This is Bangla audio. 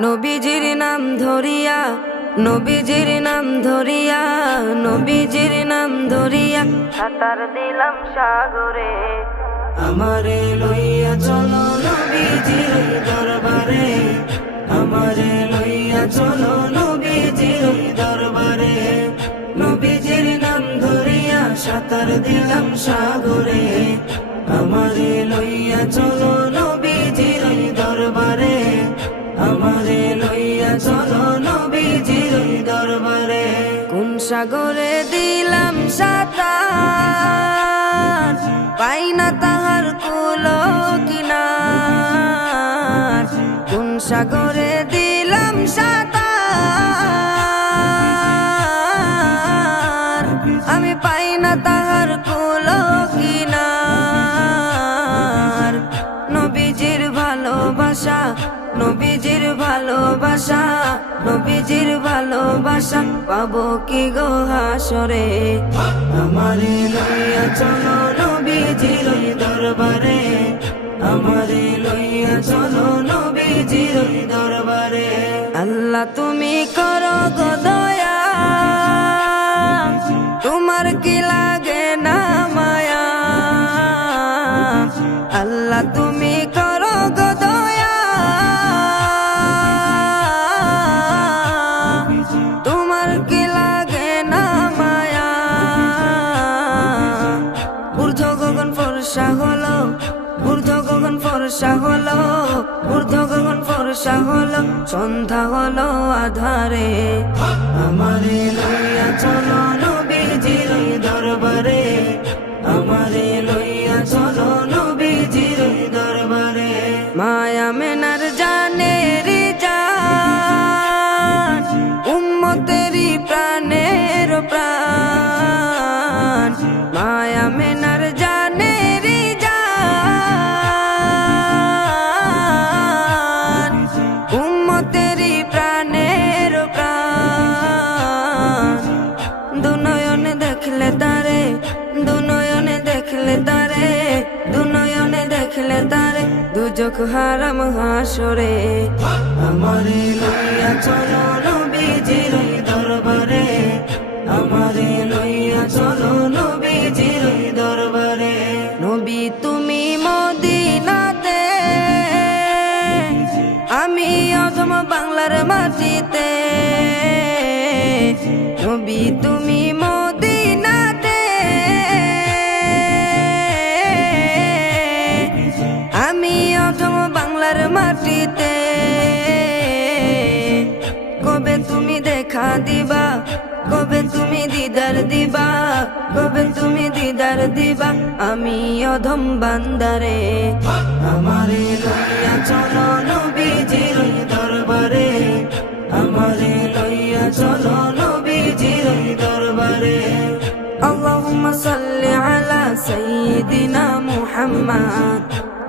নবীজির নাম ধরিয়া, নবীজির নাম ধরিয়া, নবীজির নাম ধরিয়া সাঁতার দিলাম সাগরে। আমারে লইয়া চলো নবীজির দরবারে। আমারে লইয়া চলো নবীজির দরবারে। নবীজির নাম ধরিয়া সাঁতার দিলাম সাগরে। আমারে লইয়া সাগরে দিলাম সাঁতার। পাই না তাহার কুলো কিনার। কোন সাগরে দিলাম সাঁতার? আমি পাই না তাহার কুলো কিনার। নবীজির ভালোবাসা নবীজির ভালোবাসা, নবীজির ভালোবাসা, পাবো কি গো হাসরে? আমারে লইয়া চলো নবীজির দরবারে। আমারে লইয়া চলো নবীজির দরবারে। আল্লাহ তুমি করো গো দয়া ফর্ষা হলো, ঊর্ধ্ব গগন ফরসা হলো, ঊর্ধ্ব গগন ফরসা হলো, সন্ধ্যা হলো আধারে। আমারে লইয়া চলো নবীজির দরবারে, আমারে লইয়া চলো নবীজির দরবারে। মায়া মেনার দুজক হারাম হাসরে। আমারে লইয়া চলো নবীজির দরবারে। আমারে লইয়া চলো নবীজির দরবারে। নবী তুমি মদিনাতে। আমি অধম বাংলার মাটিতে। নবী তুমি কবে তুমি দেখা দিবা? কবে তুমি দিদার দিবা? কবে তুমি দিদার দিবা? আমি অধম বান্দারে। আমারে লইয়া চলো নবীজির দরবারে। আমারে লইয়া চলো নবীজির দরবারে। আল্লাহুম্মা সাল্লি আলা সাইয়্যিদিনা মুহাম্মদ।